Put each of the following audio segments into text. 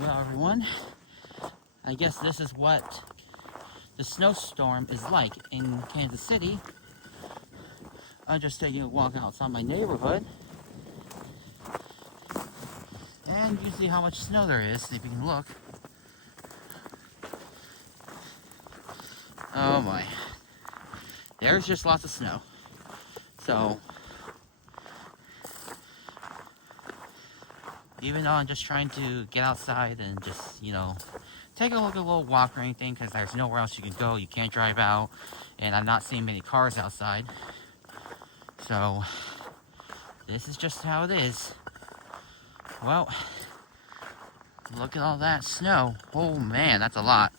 Well, everyone, I guess this is what the snowstorm is like in Kansas City. I'm just taking a walk outside my neighborhood, and you see how much snow there is, if you can look. Oh my. There's just lots of snow. So, even though I'm just trying to get outside and just, take a little walk or anything, because there's nowhere else you can go, you can't drive out, and I'm not seeing many cars outside. So, this is just how it is. Well, look at all that snow. Oh man, that's a lot.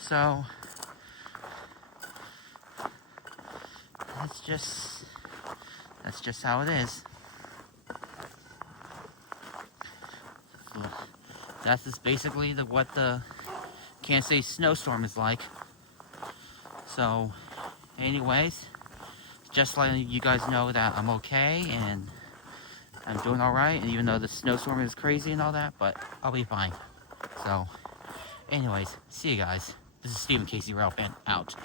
So, that's just how it is. That's just basically what the Kansas City snowstorm is like. So, anyways, just letting you guys know that I'm okay and I'm doing alright. And even though the snowstorm is crazy and all that, but I'll be fine. So, anyways, see you guys. This is Stephen Casey Ralph and out.